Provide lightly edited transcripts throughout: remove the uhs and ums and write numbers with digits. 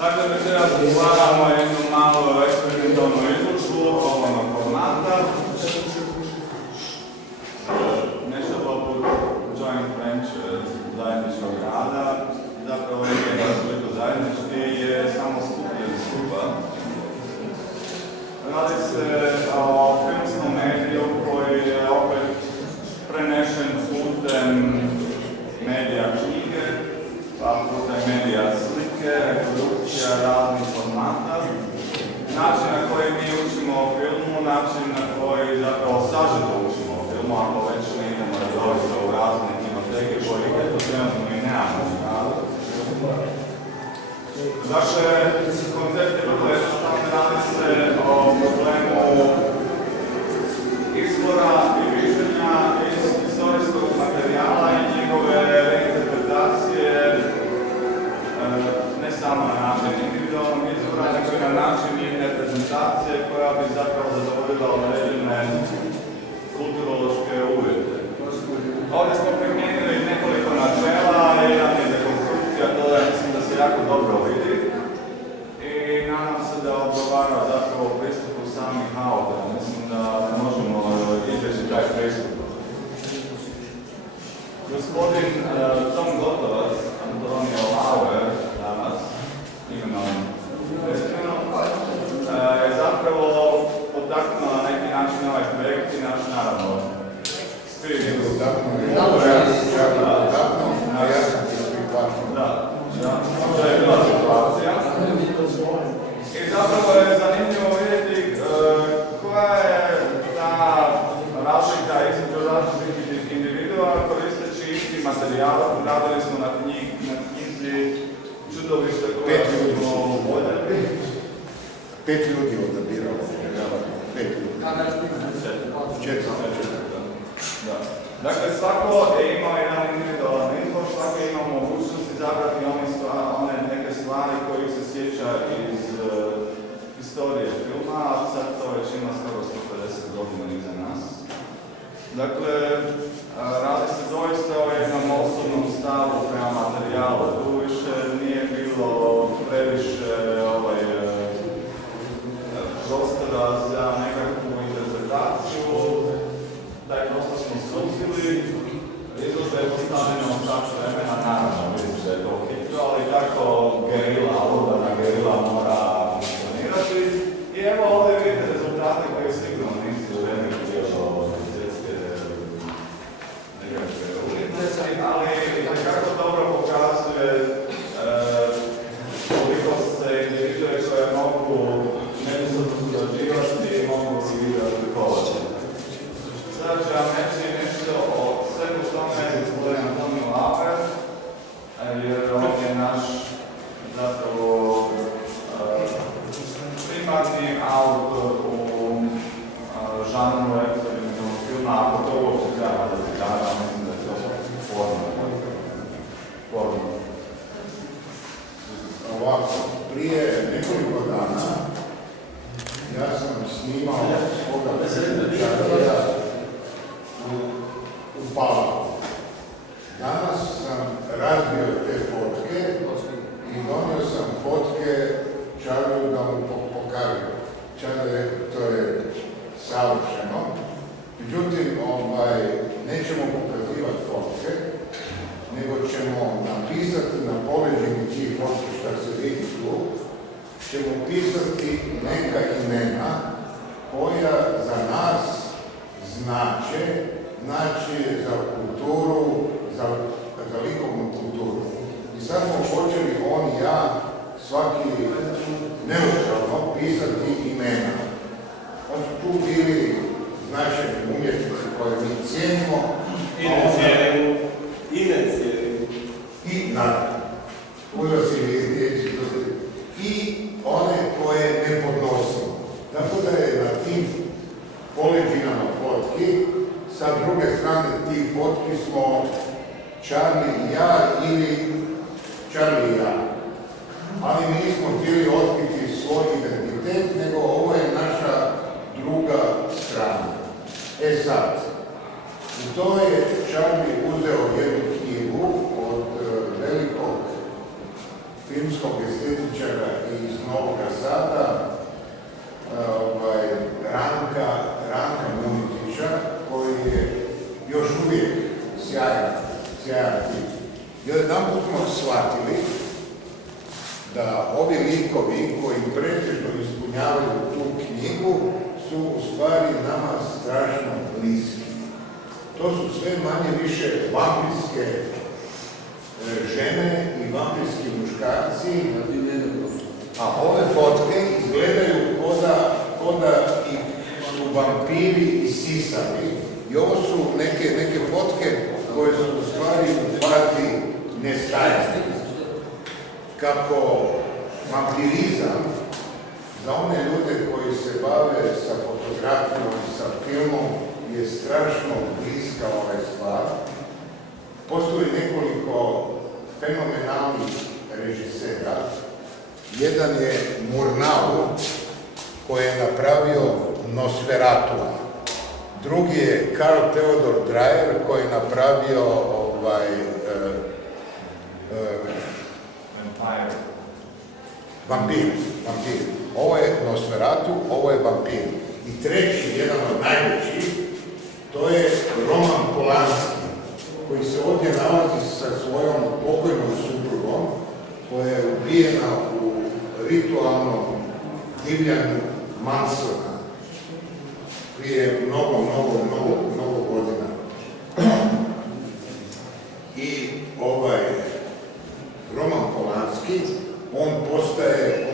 Dakle, večeras razgovaramo jednu malu eksperimentalnu izlučbu ovoga formata. Nešto poput joint venture, zajedničkog rada. Zapravo je toliko zajednički je samo skupljen skupa. Radi se o filmskom mediju koji je opet prenešen putem medija knjige, pa putem medija slike, reprodukcija raznih formata. Način na koji mi učimo o filmu, način na koji zapravo sažeto učimo o filmu, ako već ne idemo redovito u razne kinoteke koji eto trenutno mi nemamo. Dakle, koncept je vrlo jednostavno, radi se o problemu izbora i viđenja iz historijskog materijala i njegove reinterpretacije, ne samo na način individualnog izbora, nego i na način interpretacije koja bi zapravo zadovoljila određene kulturološke uvjete. Ovdje smo primijenili nekoliko načela, jedan je dekonstrukcija, to je mislim da se jako dobro vidi i nadam se da odgovara zapravo pristupu samih autora. Mislim da ne možemo izbjeći taj pristup. Gospodin Tom Gotovac, Antonio Lauer, danas, imenom prezimenom, je zapravo potaknuo na neki način ovaj projekt i naš naravno spirit. To je bila situacija. I zapravo je zanimljivo vidjeti koja je ta razlika između različitih individua koristeći isti materijal. Radili smo na knjizi Čudovište koje smo voljeli. 5 ljudi odabiralo. 5 ljudi. 4. Dakle, svako je imao jedan individualan izbor, svako je imao mogućnost izabrati one neke stvari koji se sjeća iz historije filma, a sad to već ima skoro 150 godina iza nas. Dakle, radi se doista o jednom osobnom stavu prema materijalu. Tu više nije bilo previše prostora za nekakvu interpretaciju. Taj prostor smo suzili, izložba je postavljena u sat vremena, naravno vidim da je to hitro, ali tako gerila, urbana gerila mora funkcionirati. I evo ovdje vidite rezultate koje sigurno nisu veliki dio svjetske nekakve umjetnosti, ali nekako dobro pokazuje koliko se individue koje mogu međusobno surađivati i mogu si razlikovati. Sad ću vam reći nešto o svemu tome gospodin Antonio Lauer, jer on je naš zapravo primarni autor u žanru eksperimentalnog filma, ako to uopće treba da se kaže, mislim da je to forma. Ovako, prije nekoliko dana ja sam snimao svoga čarolja u Palavu. Danas sam razbio te fotke i donio sam fotke Čarolju da mu pokažem. Čarolj je rekao, to je savršeno. Međutim, nećemo pokazivati fotke, nego ćemo napisati na poleđini tih fotke što se vidi tu, ćemo pisati neka imena koja za nas znači za kulturu, za likovnu kulturu. I sad smo počeli on i ja svaki neutralno pisati imena. On su tu bili značajni umjetnici koje mi cijenimo. I ne cijenimo. I naravno. Uzasili iz riječi. I one koje ne podnosimo. Tako da je na tim poleđinama fotki, sa druge strane tih fotki smo Charlie i ja ili Charlie i ja. Ali nismo htjeli otkriti svoj identitet, nego ovo je naša druga strana. Sad, u to je Charlie uzeo jednu knjigu od velikog filmskog estetičara sjajan film. I odjedanput smo shvatili da ovi likovi koji pretežno ispunjavaju tu knjigu su u stvari nama strašno bliski. To su sve manje više vampirske žene i vampirski muškarci, a ove fotke izgledaju ko da su vampiri isisali. I ovo su neke fotke koje su u stvari u fazi nestajanja. Kako vampirizam za one ljude koji se bave sa fotografijom i sa filmom je strašno bliska ova stvar. Postoji nekoliko fenomenalnih režisera. Jedan je Murnau, koji je napravio Nosferatu. Drugi je Karl Theodor Dreyer, koji je napravio Vampir. Ovo je Nosferatu, ovo je Vampir. I treći, jedan od najvećih, to je Roman Polanski, koji se ovdje nalazi sa svojom pokojnom suprugom, koja je ubijena u ritualnom divljanju Mansona prije mnogo godina. I Roman Polanski, on postaje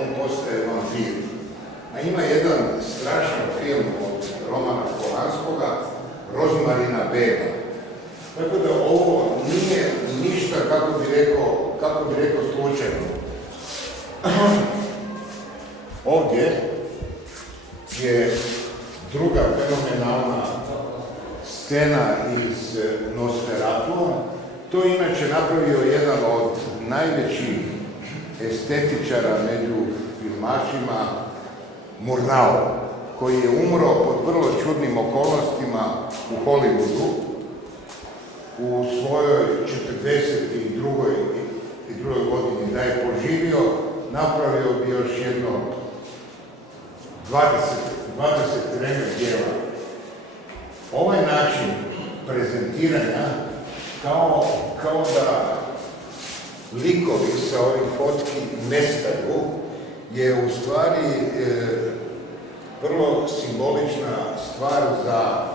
vampir. A ima jedan strašan film od Romana Polanskoga, Rozmarina beba. Tako da ovo nije ništa, kako bi rekao slučajno. Ovdje je druga fenomenalna scena iz Nosferatu. To je inače napravio jedan od najvećih estetičara među filmašima, Murnau, koji je umro pod vrlo čudnim okolnostima u Hollywoodu u svojoj 42. godini. Da je poživio, napravio bi još jedno 20 remek djela. Ovaj način prezentiranja, kao da likovi sa ovih fotki nestaju, je u stvari vrlo simbolična stvar za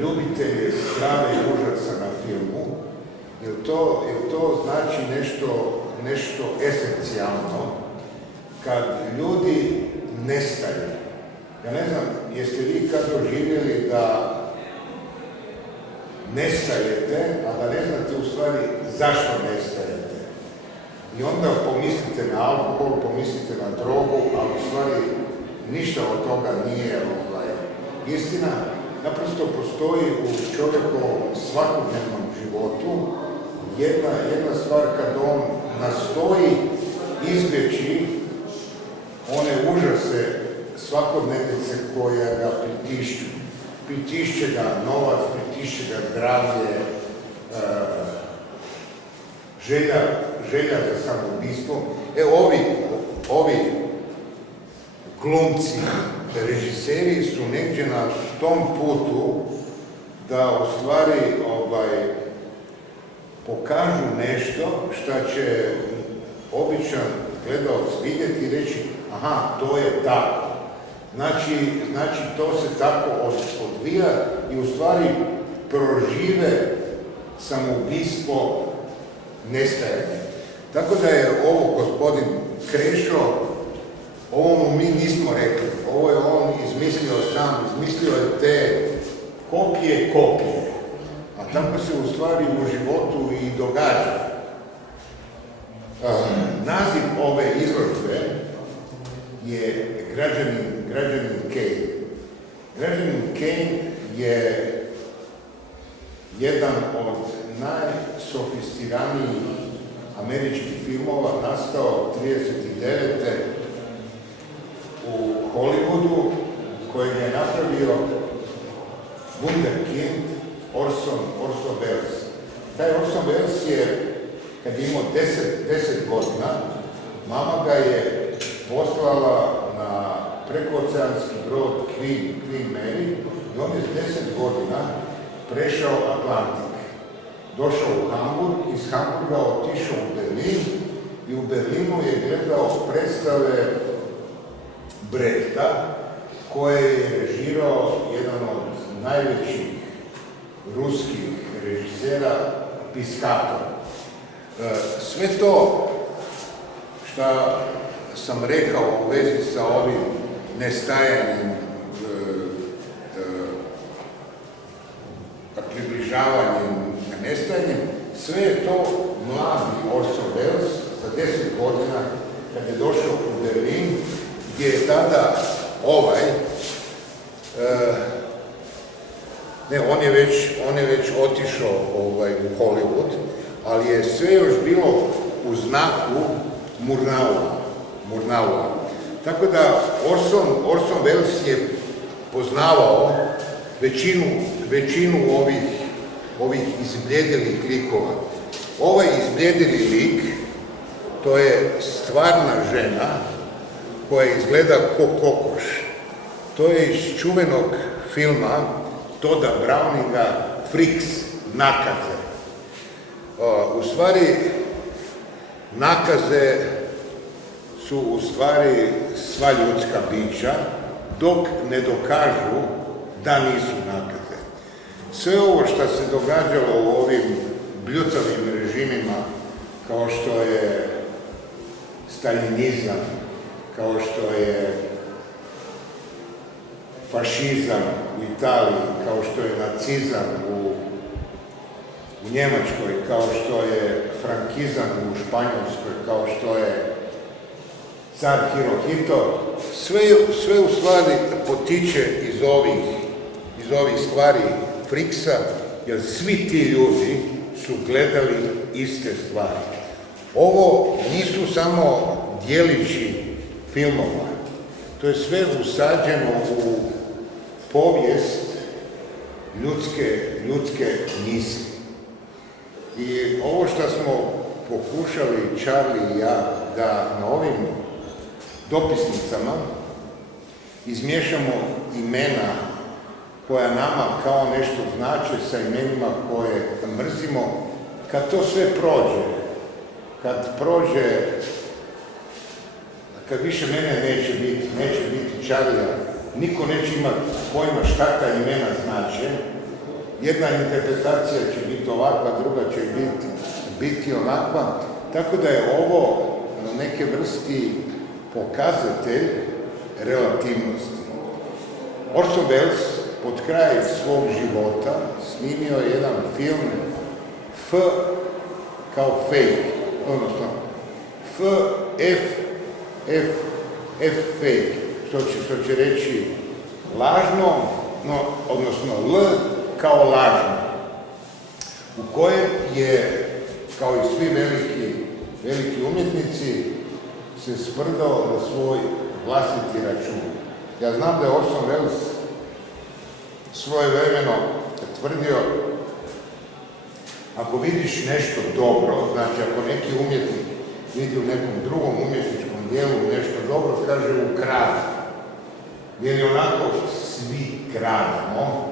ljubitelje strave i užasa na filmu, jer to znači nešto esencijalno kad ljudi nestaju. Ja ne znam, jeste vi kad doživjeli da nestajete, a da ne znate u stvari zašto nestajete. I onda pomislite na alkohol, pomislite na drogu, ali u stvari ništa od toga nije istina. Naprosto postoji u čovjekovom svakodnevnom životu jedna stvar kad on nastoji izbjeći one užase svakodnevice koja ga pritišću. Pritišće ga novac, pritišće ga zdravlje, želja za samoubistvom. Ovi glumci, režiseri su negdje na tom putu da u stvari pokažu nešto što će običan gledalac vidjeti i reći aha, to je tako. Znači to se tako odvija i u stvari prožive samoubistvo nestajanje. Tako da je ovo gospodin Krešo, ovo mu mi nismo rekli, ovo je on izmislio sam, izmislio je te kopije. A tako se u stvari u životu i događa. Naziv ove izložbe je Građanin Kane. Građanin Kane je jedan od najsofistiranijih američkih filmova, nastao 1939. u Hollywoodu, kojeg je napravio wunderkind Orson Welles. Taj Orson Welles je, kad je imao 10 godina, mama ga je poslala na prekooceanski brod Queen Mary i on je s 10 godina prešao Atlantik. došao u Hamburg, iz Hamburga otišao u Berlin i u Berlinu je gledao predstave Brehta, koje je režirao jedan od najvećih ruskih režisera, Piskator. Sve to što sam rekao u vezi sa ovim nestajanjem, približavanjem, nestajanjem, sve je to mladi Orson Welles za 10 godina kad je došao u Berlin, gdje je tada on je već otišao u Hollywood, ali je sve još bilo u znaku Murnaua. Tako da Orson Welles je poznavao većinu ovih izbljedelih likova. Ovaj izbljedeli lik, to je stvarna žena koja izgleda ko kokoš. To je iz čuvenog filma Toda Browninga Friks, nakaze. U stvari, nakaze su u stvari sva ljudska bića, dok ne dokažu da nisu nakaze. Sve ovo što se događalo u ovim bljutavim režimima, kao što je staljinizam, kao što je fašizam u Italiji, kao što je nacizam u Njemačkoj, kao što je frankizam u Španjolskoj, kao što je car Hirohito, sve u stvari potiče iz ovih stvari Friksa, jer svi ti ljudi su gledali iste stvari. Ovo nisu samo djelići filmova, to je sve usađeno u povijest ljudske misli. I ovo što smo pokušali, Charlie i ja, da na ovim dopisnicama izmiješamo imena koja nama kao nešto znače sa imenima koje mrzimo, kad to sve prođe, kad više mene neće biti Charlija, niko neće imati pojma šta ta imena znače, jedna interpretacija će biti ovakva, druga će biti onakva, tako da je ovo na neke vrsti pokazatelj relativnosti. Orson Welles pod kraj svog života snimio je jedan film F kao fake, odnosno F fake, što će reći lažno, odnosno L kao lažno, u kojem je, kao i svi veliki umjetnici, se sprdao na svoj vlastiti račun. Ja znam da je Orson Welles svojevremeno tvrdio, ako vidiš nešto dobro, znači ako neki umjetnik vidi u nekom drugom umjetničkom dijelu nešto dobro, kaže ukrade. Jer onako svi krademo,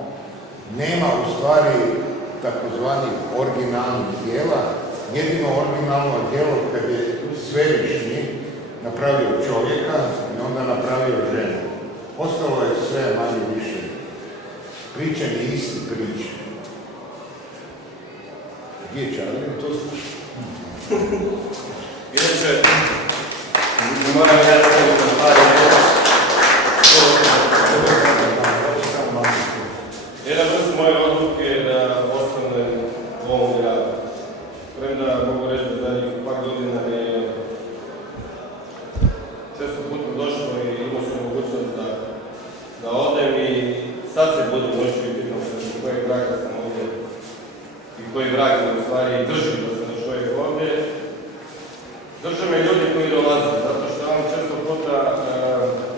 nema u stvari takozvanih originalnih dijela, jedino originalno djelo kad je svevišnji napravio čovjeka i onda napravio ženu. Ostalo je sve manje više pričanje isti priče. Gdje je Charlie? To sluša. Inače, moram ja staviti na par Jedan vrst moje odluke je da ostanem u ovom gradu. Premda mogu reći da zadnjih par godina je često puta došlo i imao sam mogućnost da odem i sad se budu noći i pitam se kojeg vraga sam ovdje i koji vrag me u stvari drži da sam još uvijek ovdje. Drže me ljudi koji dolaze, zato što oni često puta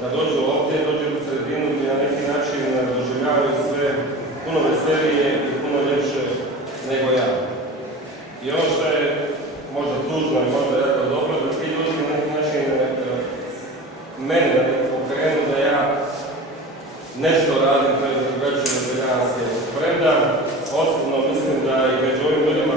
kad dođu ovdje, dođu u sredinu gdje na neki način doživljavaju sve puno veselije i puno ljepše nego ja. I ono što je možda tužno i možda jako dobro, da ti ljudi na neki način mene pokrenu da ja nešto radim, to je drugačije nego ja svijetu. Premda, osobno mislim da i među ovim ljudima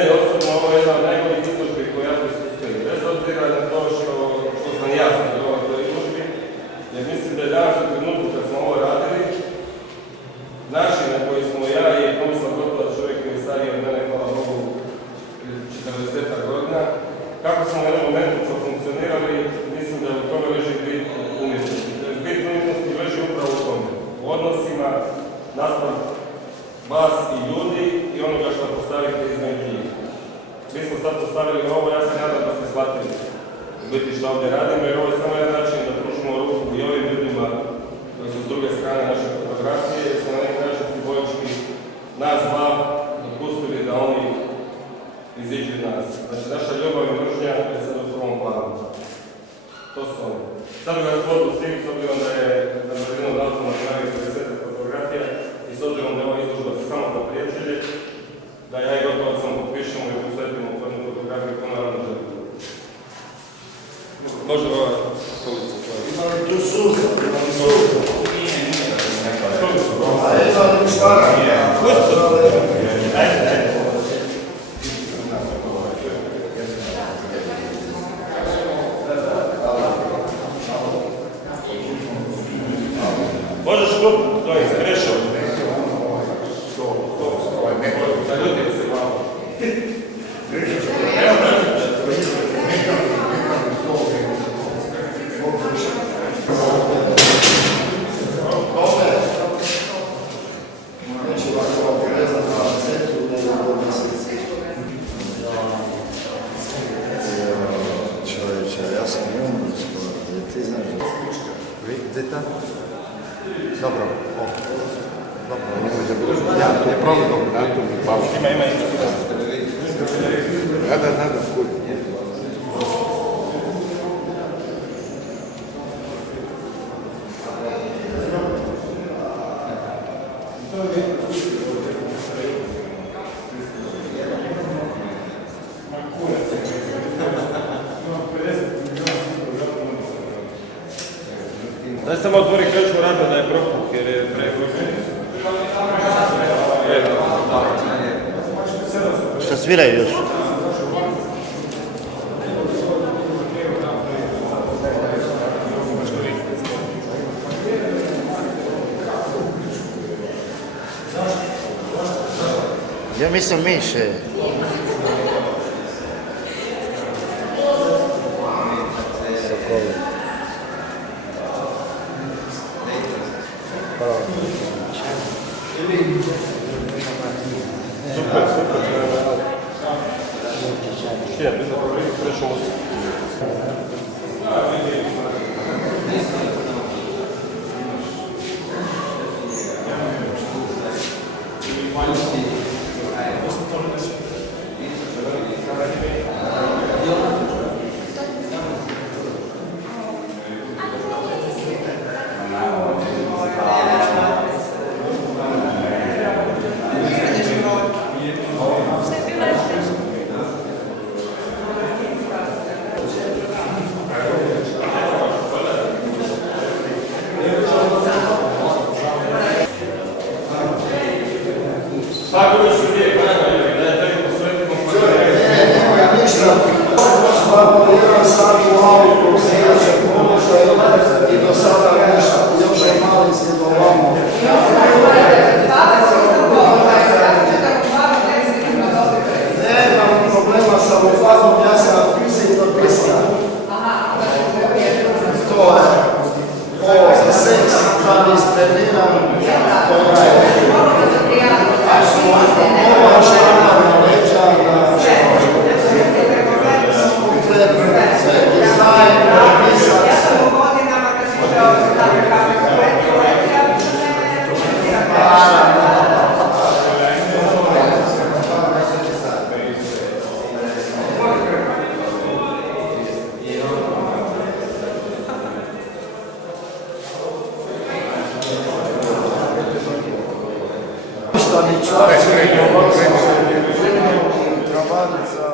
meni osobno ovo je jedna od najboljih izložbi koje ja prisustujem. Bez obzira na to što sam ja sudjelovao u toj izložbi, jer mislim da je danas u trenutku kad smo ovo radili, način na koji smo ja i Tomislav Gotovac, čovjek koji je stariji od mene, hvala Bogu, 40 godina, kako smo u jednom momentu profunkcionirali, mislim da u tome leži bit umjetnosti. Bit umjetnosti leži upravo u tome, u odnosima naspram vas i ljudi i onoga što postavite između njih. Mi smo sad postavili ovo, ja se nadam da ste shvatili biti što ovdje radimo, jer ovo je samo jedan način da pružimo ruku i ovim ljudima koji su s druge strane naše fotografije, jer smo na neki način simbolički nas dva dopustili da oni iziđu iz nas. Znači, naša ljubav i mržnja je sad u prvom planu. To su oni. Sad bih vas pozvao svih, s obzirom da je na Marinu Dalcu napravio 50 fotografija i s obzirom da je ova izložba samo za prijatelje, da ja i Gotovac sam potpišemo i posvetimo u jednu fotografiju koju naravno želim. Može ova stolica. Imali tu suza, imali suza. A imali špara. Možeš klup, to je iskrešao. Zaljutim se malo. Čovječe, ja sam umro skoro, jer ti znaš da... Zeta? Dobro, dobro. Ja, to je problem dobro. Ima. Da, kuj. Daj samo otvori ključku rada da je propuk jer je prekošen. Šta sviraju još? Ja mislim Miše. Sokovi. Super. Štija, bi zapravo krećemo. I do sada nešto, još je mali sljedovamo. Nemam problema sa vozom, ja sam psihoterapista. To je ovo za seks, kad istreniram, to je ova štana na leđa, sve dizajn, napisat. Travadica